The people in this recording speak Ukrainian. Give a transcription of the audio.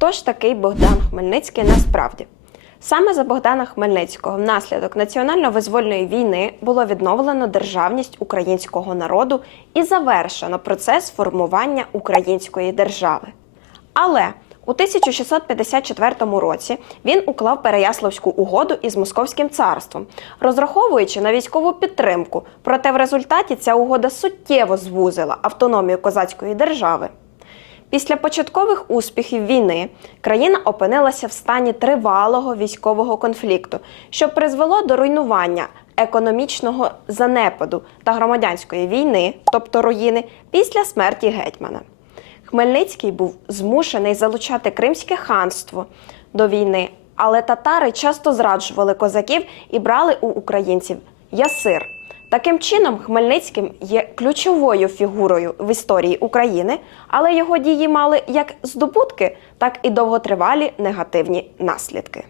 Хто ж такий Богдан Хмельницький насправді? Саме за Богдана Хмельницького внаслідок національно-визвольної війни було відновлено державність українського народу і завершено процес формування української держави. Але у 1654 році він уклав Переяславську угоду із Московським царством, розраховуючи на військову підтримку. Проте в результаті ця угода суттєво звузила автономію козацької держави. Після початкових успіхів війни країна опинилася в стані тривалого військового конфлікту, що призвело до руйнування економічного занепаду та громадянської війни, тобто руїни, після смерті гетьмана. Хмельницький був змушений залучати Кримське ханство до війни, але татари часто зраджували козаків і брали у українців ясир. Таким чином, Хмельницьким є ключовою фігурою в історії України, але його дії мали як здобутки, так і довготривалі негативні наслідки.